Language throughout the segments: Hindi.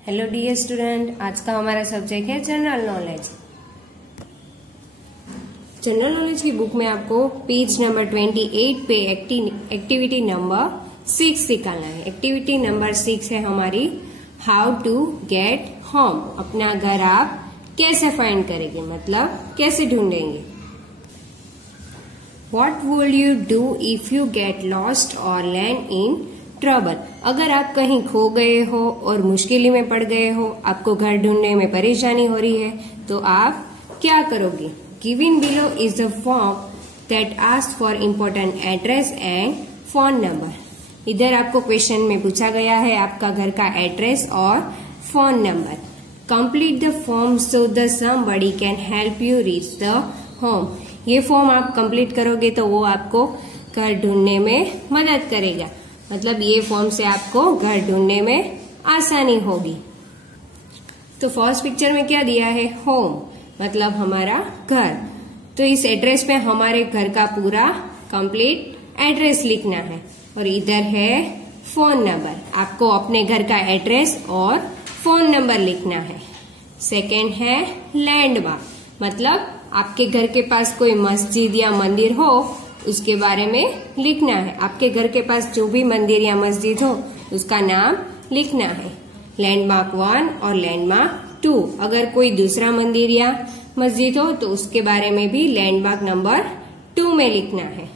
हेलो डियर स्टूडेंट, आज का हमारा सब्जेक्ट है जनरल नॉलेज। जनरल नॉलेज की बुक में आपको पेज नंबर 28 पे एक्टिविटी नंबर 6 निकालना है। एक्टिविटी नंबर 6 है हमारी हाउ टू गेट होम। अपना घर आप कैसे फाइंड करेंगे, मतलब कैसे ढूंढेंगे। What will you do if you get lost or land in trouble? अगर आप कहीं खो गए हो और मुश्किल में पड़ गए हो, आपको घर ढूंढने में परेशानी हो रही है, तो आप क्या करोगे। Given below is the form that asks for important address and phone number. इधर आपको क्वेश्चन में पूछा गया है आपका घर का एड्रेस और phone number. Complete the form so that somebody can help you reach the home. ये फॉर्म आप कंप्लीट करोगे तो वो आपको घर ढूंढने में मदद करेगा, मतलब ये फॉर्म से आपको घर ढूंढने में आसानी होगी। तो फर्स्ट पिक्चर में क्या दिया है, होम, मतलब हमारा घर। तो इस एड्रेस पे हमारे घर का पूरा कंप्लीट एड्रेस लिखना है और इधर है फोन नंबर। आपको अपने घर का एड्रेस और फोन नंबर लिखना है। सेकेंड है लैंडमार्क, मतलब आपके घर के पास कोई मस्जिद या मंदिर हो उसके बारे में लिखना है। आपके घर के पास जो भी मंदिर या मस्जिद हो उसका नाम लिखना है। लैंडमार्क 1 और लैंडमार्क 2। अगर कोई दूसरा मंदिर या मस्जिद हो तो उसके बारे में भी लैंडमार्क नंबर 2 में लिखना है।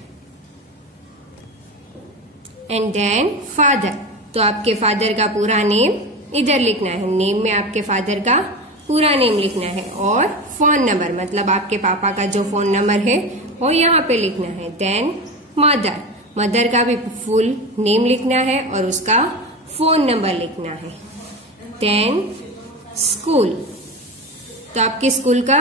एंड देन फादर, तो आपके फादर का पूरा नेम इधर लिखना है। नेम में आपके फादर का पूरा नेम लिखना है और फोन नंबर, मतलब आपके पापा का जो फोन नंबर है वो यहाँ पे लिखना है। देन मदर, मदर का भी फुल नेम लिखना है और उसका फोन नंबर लिखना है। देन स्कूल, तो आपके स्कूल का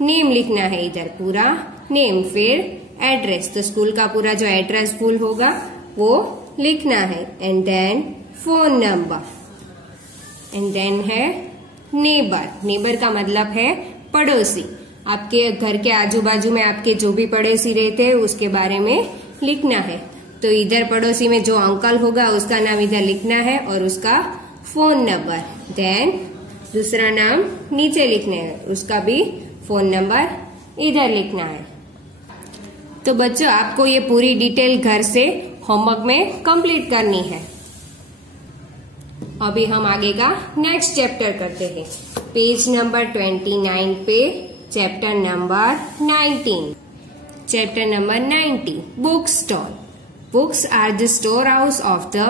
नेम लिखना है इधर, पूरा नेम, फिर एड्रेस, तो स्कूल का पूरा जो एड्रेस फुल होगा वो लिखना है। And then phone number. And then है नेबर, नेबर का मतलब है पड़ोसी। आपके घर के आजू बाजू में आपके जो भी पड़ोसी रहते हैं उसके बारे में लिखना है। तो इधर पड़ोसी में जो अंकल होगा उसका नाम इधर लिखना है और उसका फोन नंबर। देन दूसरा नाम नीचे लिखना है, उसका भी फोन नंबर इधर लिखना है। तो बच्चों, आपको ये पूरी डिटेल घर से होमवर्क में कंप्लीट करनी है। अभी हम आगे का नेक्स्ट चैप्टर करते हैं। पेज नंबर 29 पे chapter number 19। Chapter number 90, book stall. Books are the store house of the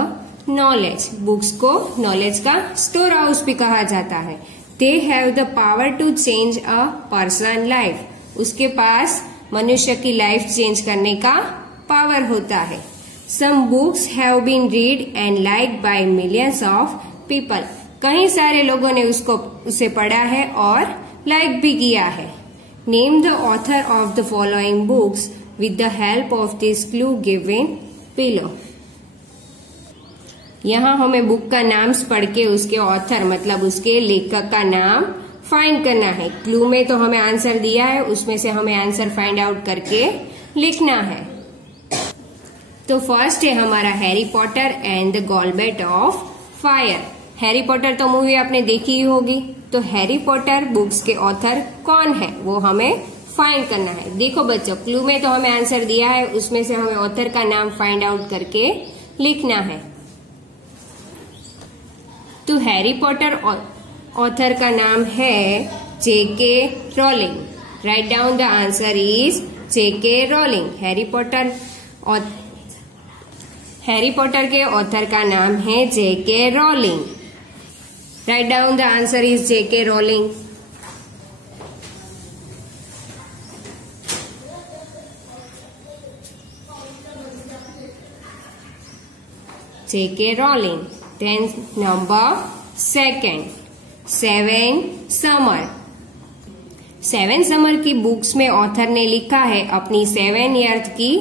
knowledge. Books को नॉलेज का स्टोर हाउस भी कहा जाता है। They have the power to change a person life. उसके पास मनुष्य की लाइफ चेंज करने का पावर होता है। Some books have been read and liked by millions of people. कई सारे लोगों ने उसे पढ़ा है और लाइक भी किया है। Name the author of the following books with the help of this clue given below. यहाँ हमें बुक का नाम पढ़ के उसके ऑथर, मतलब उसके लेखक का नाम फाइंड करना है। क्लू में तो हमें आंसर दिया है, उसमें से हमें आंसर फाइंड आउट करके लिखना है। तो फर्स्ट है हमारा Harry Potter and the goblet of fire. Harry Potter तो मूवी आपने देखी ही होगी, तो हैरी पॉटर बुक्स के ऑथर कौन है वो हमें फाइंड करना है। देखो बच्चों, क्लू में तो हमें आंसर दिया है, उसमें से हमें ऑथर का नाम फाइंड आउट करके लिखना है। तो हैरी पॉटर ऑथर का नाम है J.K. Rowling. Write down the answer is J.K. Rowling. Harry Potter के ऑथर का नाम है J.K. Rowling. Write down the answer is J.K. Rowling. J.K. Rowling. Then number second, 7 summer. 7 summer की बुक्स में ऑथर ने लिखा है अपनी 7 ईयर्स की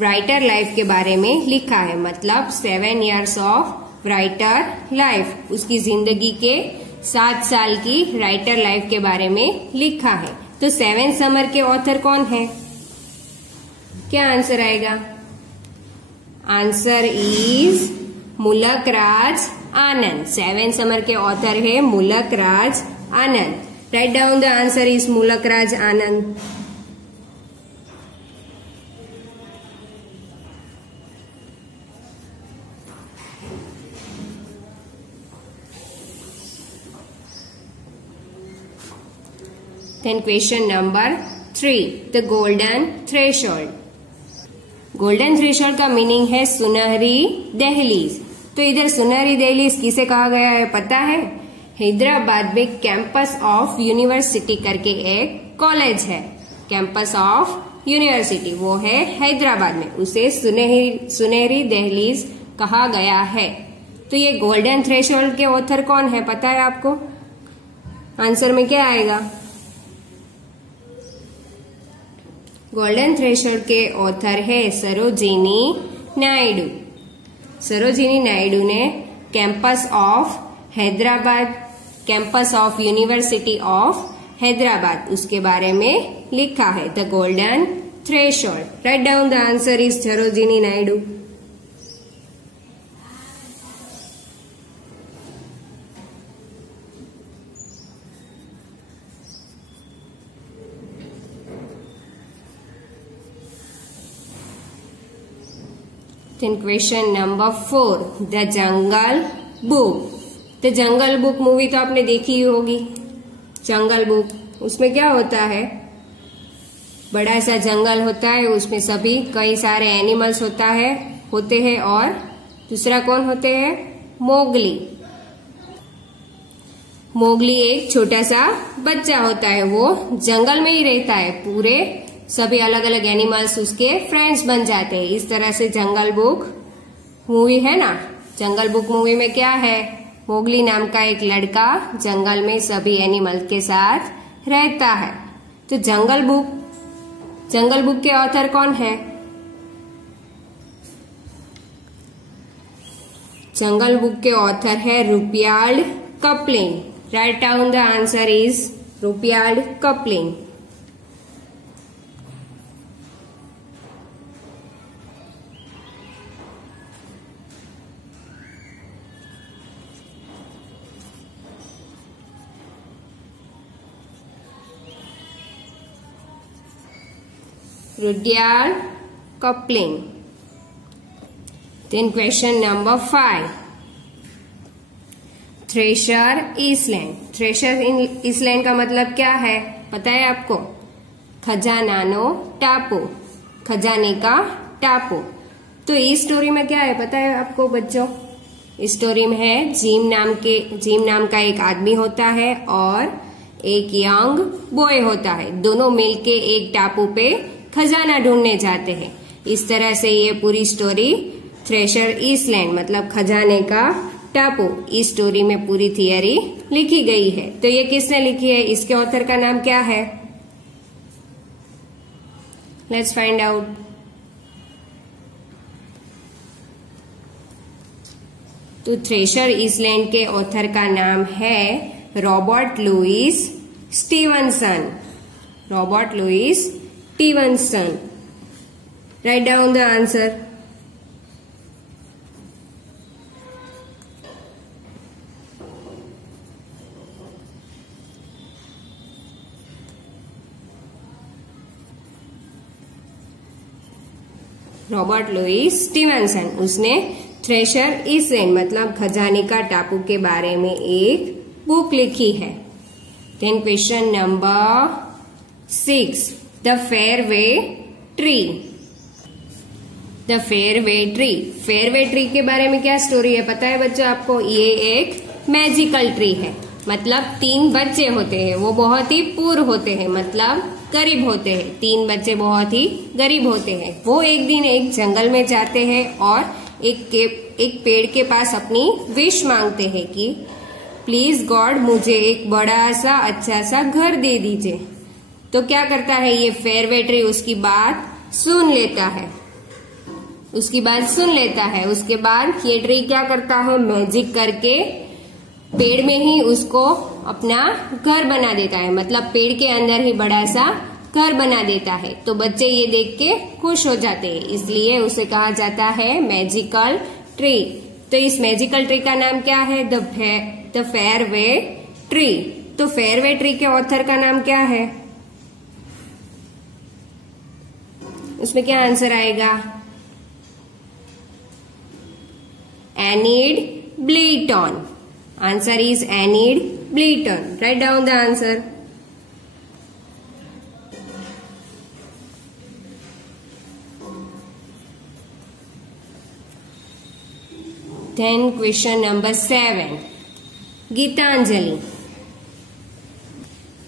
राइटर लाइफ के बारे में लिखा है, मतलब 7 ईयर्स ऑफ राइटर लाइफ, उसकी जिंदगी के 7 साल की राइटर लाइफ के बारे में लिखा है। तो 7 समर के ऑथर कौन है, क्या आंसर आएगा। आंसर इज मुल्क राज आनंद। 7 समर के ऑथर है Mulk Raj Anand. Write down the answer is Mulk Raj Anand. Then question number 3, the golden threshold. Golden threshold का मीनिंग है सुनहरी दहलीज। तो इधर सुनहरी दहलीज किसे कहा गया है पता है? हैदराबाद में कैंपस ऑफ यूनिवर्सिटी करके एक कॉलेज है। कैंपस ऑफ यूनिवर्सिटी वो है हैदराबाद में, उसे सुनहरी दहलीज कहा गया है। तो ये गोल्डन थ्रेशोल्ड के ऑथर कौन है पता है आपको? आंसर में क्या आएगा? गोल्डन थ्रेशोल्ड के ऑथर है सरोजिनी नायडू। सरोजिनी नायडू ने campus of Hyderabad, campus of university of Hyderabad उसके बारे में लिखा है, the golden threshold. Right down the answer is Sarojini Naidu. Then question number 4, The Jungle Book. The Jungle Book movie तो आपने देखी ही होगी। जंगल बुक, उसमें क्या होता है? बड़ा सा जंगल होता है, उसमें सभी कई सारे एनिमल्स होते हैं और दूसरा कौन होते हैं? मोगली। मोगली एक छोटा सा बच्चा होता है, वो जंगल में ही रहता है। पूरे सभी अलग अलग एनिमल्स उसके फ्रेंड्स बन जाते हैं। इस तरह से जंगल बुक मूवी है ना। जंगल बुक मूवी में क्या है? मोगली नाम का एक लड़का जंगल में सभी एनिमल्स के साथ रहता है। तो जंगल बुक के ऑथर कौन है? जंगल बुक के ऑथर है Rudyard Kipling. Right down the answer is Rudyard Kipling. Rudyard Kipling. Then question number 5, thresher island. Thresher island का मतलब क्या है पता है आपको? खजानानो टापू, खजाने का टापू। तो इस स्टोरी में क्या है पता है आपको बच्चों? इस स्टोरी में है जिम नाम का एक आदमी होता है और एक यंग बॉय होता है। दोनों मिलके एक टापू पे खजाना ढूंढने जाते हैं। इस तरह से ये पूरी स्टोरी थ्रेशर इसलैंड मतलब खजाने का टापू, इस स्टोरी में पूरी थियरी लिखी गई है। तो ये किसने लिखी है? इसके ऑथर का नाम क्या है? Let's find out. तो थ्रेशर इसलैंड के ऑथर का नाम है Robert Louis Stevenson. Robert Louis Stevenson. Write down the answer. Robert Louis Stevenson, उसने थ्रेशर इसलैंड मतलब खजाने का टापू के बारे में एक बुक लिखी है। Then question number 6, the Faraway Tree. The Faraway Tree, Faraway Tree के बारे में क्या स्टोरी है पता है बच्चों आपको? ये एक मैजिकल ट्री है। मतलब 3 बच्चे होते हैं, वो बहुत ही पुअर होते हैं मतलब गरीब होते हैं। 3 बच्चे बहुत ही गरीब होते हैं। वो एक दिन एक जंगल में जाते हैं और एक पेड़ के पास अपनी विश मांगते हैं कि प्लीज गॉड मुझे एक बड़ा सा अच्छा सा घर दे दीजिए। तो क्या करता है ये फेयरवे ट्री? उसकी बात सुन लेता है। उसके बाद ये ट्री क्या करता है? मैजिक करके पेड़ में ही उसको अपना घर बना देता है। मतलब पेड़ के अंदर ही बड़ा सा घर बना देता है। तो बच्चे ये देख के खुश हो जाते हैं, इसलिए उसे कहा जाता है मैजिकल ट्री। तो इस मैजिकल ट्री का नाम क्या है? The Faraway Tree. तो फेयरवे ट्री के ऑथर का नाम क्या है? उसमें क्या आंसर आएगा? Enid Blyton. Answer is Enid Blyton. Write down the answer. Then question number 7, Gitanjali.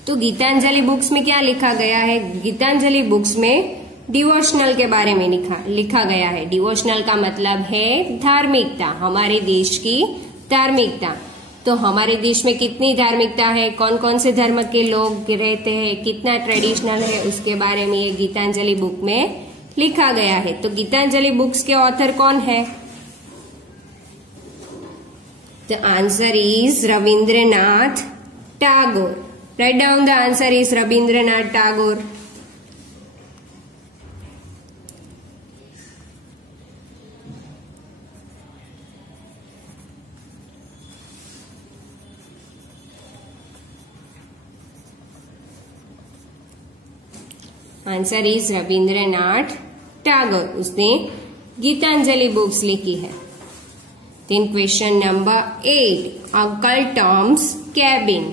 तो गीतांजलि बुक्स में क्या लिखा गया है? गीतांजलि बुक्स में डिवोशनल के बारे में लिखा गया है। डिवोशनल का मतलब है धार्मिकता, हमारे देश की धार्मिकता। तो हमारे देश में कितनी धार्मिकता है, कौन कौन से धर्म के लोग रहते हैं, कितना ट्रेडिशनल है, उसके बारे में ये गीतांजलि बुक में लिखा गया है। तो गीतांजलि बुक्स के ऑथर कौन है? The answer is Rabindranath Tagore. Write down the answer is Rabindranath Tagore. Answer is Rabindranath Tagore. उसने गीतांजलि बुक्स लिखी है। Then question number 8, uncle Tom's cabin.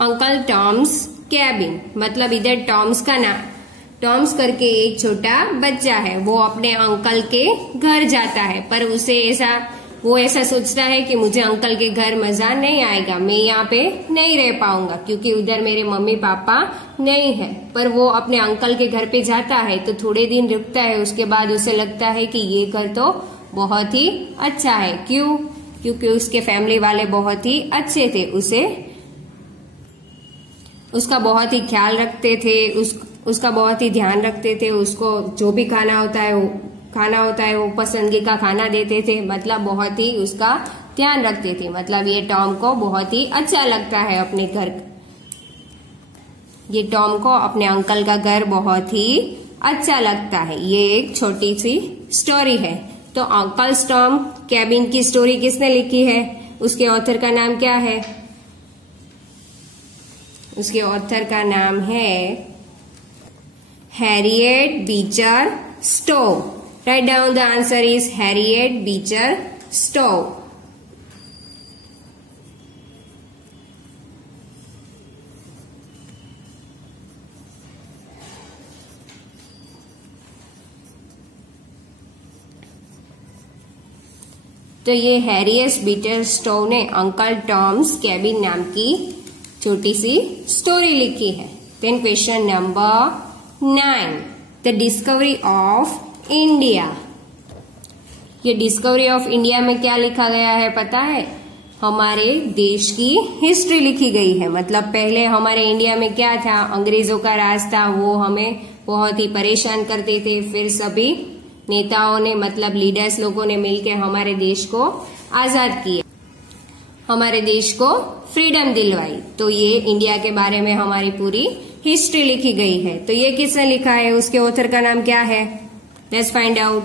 Uncle Tom's cabin मतलब इधर टॉम्स का नाम, टॉम्स करके एक छोटा बच्चा है, वो अपने अंकल के घर जाता है, पर वो ऐसा सोचता है कि मुझे अंकल के घर मजा नहीं आएगा, मैं यहाँ पे नहीं रह पाऊंगा क्योंकि उधर मेरे मम्मी पापा नहीं है। पर वो अपने अंकल के घर पे जाता है तो थोड़े दिन रुकता है, उसके बाद उसे लगता है कि ये घर तो बहुत ही अच्छा है। क्यों? क्योंकि उसके फैमिली वाले बहुत ही अच्छे थे, उसका बहुत ही ख्याल रखते थे, उसका बहुत ही ध्यान रखते थे, उसको जो भी खाना होता है वो पसंदगी का खाना देते थे, मतलब बहुत ही उसका ध्यान रखते थे। मतलब ये टॉम को बहुत ही अच्छा लगता है अपने घर, ये टॉम को अपने अंकल का घर बहुत ही अच्छा लगता है। ये एक छोटी सी स्टोरी है। तो अंकल टॉम कैबिन की स्टोरी किसने लिखी है? उसके ऑथर का नाम क्या है? उसके ऑथर का नाम है Harriet Beecher Stowe. Write down the answer is Harriet Beecher Stowe. तो ये हैरियट बीचर स्टोव ने अंकल टॉम्स कैबिन नाम की छोटी सी स्टोरी लिखी है। Then question number 9, the Discovery of India. ये डिस्कवरी ऑफ इंडिया में क्या लिखा गया है पता है? हमारे देश की हिस्ट्री लिखी गई है। मतलब पहले हमारे इंडिया में क्या था, अंग्रेजों का राज था, वो हमें बहुत ही परेशान करते थे। फिर सभी नेताओं ने मतलब लीडर्स लोगों ने मिलकर हमारे देश को आजाद किया, हमारे देश को फ्रीडम दिलवाई। तो ये इंडिया के बारे में हमारी पूरी हिस्ट्री लिखी गई है। तो ये किसने लिखा है? उसके ऑथर का नाम क्या है? Let's find out.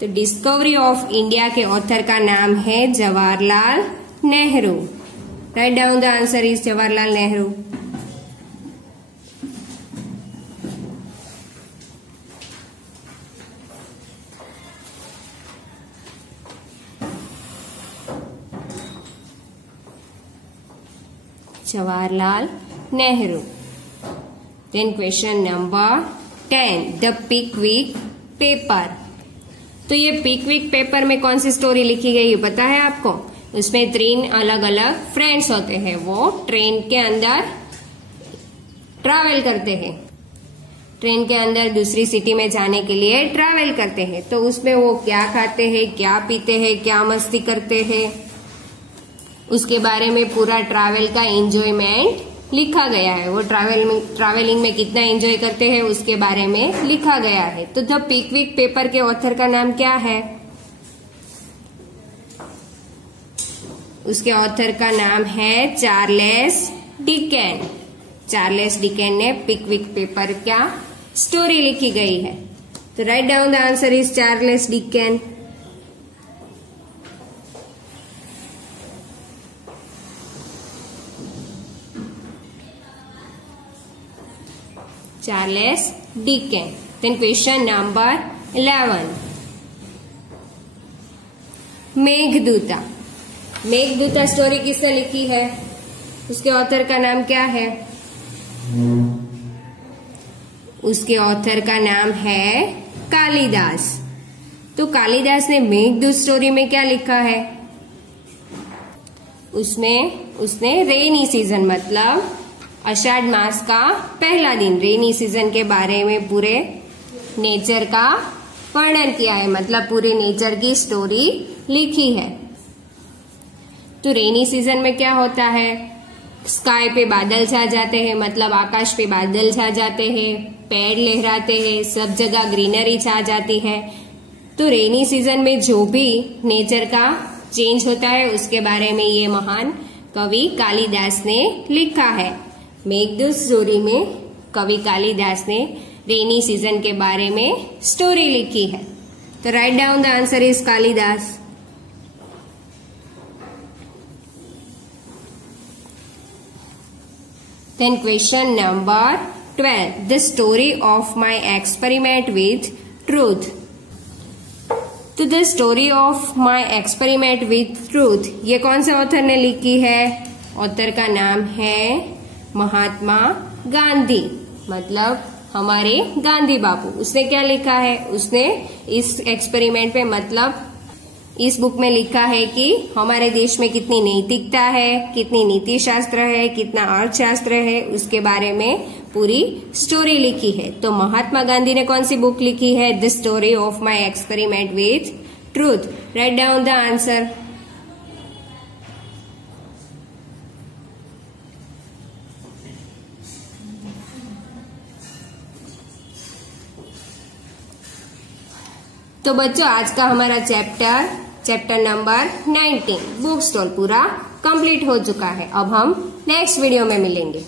तो डिस्कवरी ऑफ इंडिया के ऑथर का नाम है Jawaharlal Nehru. Write down the answer is Jawaharlal Nehru. Jawaharlal Nehru. Then question number 10, the Pickwick paper. तो ये पिकविक पेपर में कौन सी स्टोरी लिखी गई है पता है आपको? उसमें 3 अलग अलग फ्रेंड्स होते हैं, वो ट्रेन के अंदर ट्रैवल करते हैं, ट्रेन के अंदर दूसरी सिटी में जाने के लिए ट्रैवल करते हैं। तो उसमें वो क्या खाते हैं, क्या पीते हैं, क्या मस्ती करते हैं, उसके बारे में पूरा ट्रैवल का एंजॉयमेंट लिखा गया है। वो ट्रैवलिंग में कितना एंजॉय करते हैं उसके बारे में लिखा गया है। तो द पिकविक पेपर के ऑथर का नाम क्या है? उसके ऑथर का नाम है चार्लेस डिकेन। चार्लेस डिकेन ने पिकविक पेपर क्या स्टोरी लिखी गई है। तो write down the answer is Charles Dickens. Charles Dickens. Then question number 11. Meghaduta. Meghaduta story किसने लिखी है? उसके ऑथर का नाम क्या है? उसके ऑथर का नाम है कालिदास। तो कालिदास ने मेघदूत स्टोरी में क्या लिखा है? उसने रेनी सीजन मतलब आषाढ़ मास का पहला दिन रेनी सीजन के बारे में पूरे नेचर का वर्णन किया है, मतलब पूरे नेचर की स्टोरी लिखी है। तो रेनी सीजन में क्या होता है? स्काई पे बादल छा जाते हैं, मतलब आकाश पे बादल छा जाते हैं, पेड़ लहराते हैं, सब जगह ग्रीनरी छा जाती है। तो रेनी सीजन में जो भी नेचर का चेंज होता है उसके बारे में ये महान कवि कालिदास ने लिखा है। मेघदूत स्टोरी में कवि कालिदास ने रेनी सीजन के बारे में स्टोरी लिखी है। तो write down the answer is Kalidas. Then question number 12. The story of my experiment with truth. तो the story of my experiment with truth ये कौन से ऑथर ने लिखी है? ऑथर का नाम है महात्मा गांधी, मतलब हमारे गांधी बापू। उसने क्या लिखा है? उसने इस एक्सपेरिमेंट पे मतलब इस बुक में लिखा है कि हमारे देश में कितनी नैतिकता है, कितनी नीति शास्त्र है, कितना अर्थशास्त्र है, उसके बारे में पूरी स्टोरी लिखी है। तो महात्मा गांधी ने कौन सी बुक लिखी है? The story of my experiment with truth. Right down the answer. तो बच्चों आज का हमारा चैप्टर नंबर 19 बुक स्टॉल पूरा कंप्लीट हो चुका है। अब हम नेक्स्ट वीडियो में मिलेंगे।